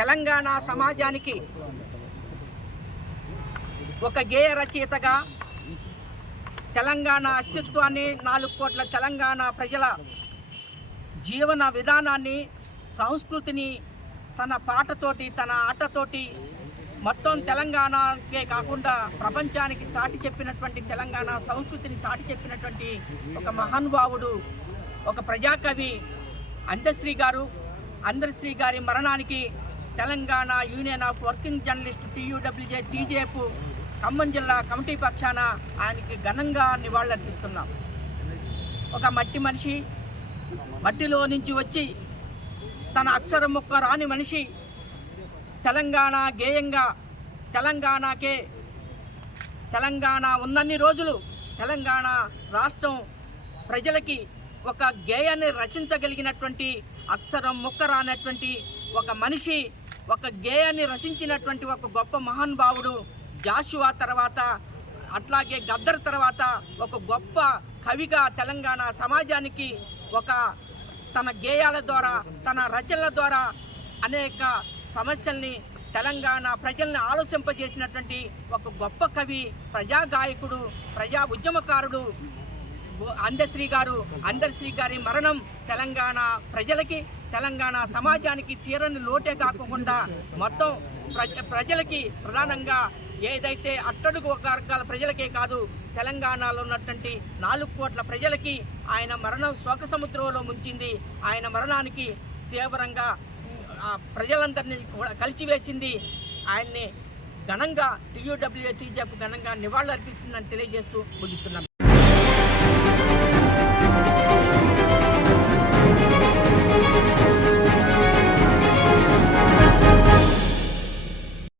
తెలంగాణ సమాజానికి ఒక గేయ రచయితగా తెలంగాణ అస్తిత్వాన్ని నాలుగు కోట్ల తెలంగాణ ప్రజల జీవన విధానాన్ని సంస్కృతిని తన పాటతోటి తన ఆటతోటి మొత్తం తెలంగాణకే కాకుండా ప్రపంచానికి చాటి చెప్పినటువంటి తెలంగాణ సంస్కృతిని చాటి చెప్పినటువంటి ఒక మహానుభావుడు ఒక ప్రజాకవి అందశ్రీ గారు. అందశ్రీ గారి మరణానికి Telangana union of working journalist TUWJ టీజేపు Khammam జిల్లా కమిటీ పక్షాన ఆయనకి ఘనంగా నివాళులర్పిస్తున్నాం. ఒక మట్టి మనిషి మట్టిలో నుంచి వచ్చి తన అక్షరం మొక్క రాని మనిషి తెలంగాణ గేయంగా తెలంగాణకే తెలంగాణ ఉన్నన్ని రోజులు తెలంగాణ రాష్ట్రం ప్రజలకి ఒక గేయాన్ని రచించగలిగినటువంటి అక్షరం ముక్క రానటువంటి ఒక మనిషి ఒక గేయాన్ని రచించినటువంటి ఒక గొప్ప మహానుభావుడు జాషువా తర్వాత అట్లాగే గద్దర్ తర్వాత ఒక గొప్ప కవిగా తెలంగాణ సమాజానికి ఒక తన గేయాల ద్వారా తన రచనల ద్వారా అనేక సమస్యల్ని తెలంగాణ ప్రజల్ని ఆలోచింపజేసినటువంటి ఒక గొప్ప కవి ప్రజా గాయకుడు ప్రజా ఉద్యమకారుడు అందశ్రీ గారు. అందశ్రీ గారి మరణం తెలంగాణ ప్రజలకి తెలంగాణ సమాజానికి తీరని లోటే కాకుండా మొత్తం ప్రజ ప్రజలకి ప్రధానంగా ఏదైతే అట్టడుగు వర్గాల ప్రజలకే కాదు తెలంగాణలో ఉన్నటువంటి నాలుగు కోట్ల ప్రజలకి ఆయన మరణం శోక సముద్రంలో ముంచింది. ఆయన మరణానికి తీవ్రంగా ప్రజలందరినీ కూడా కలిసివేసింది. ఆయన్ని ఘనంగా టీయూడబ్ల్యూఏ టీజెప్ ఘనంగా నివాళులు అర్పిస్తుందని తెలియజేస్తూ ముగిస్తున్నాం.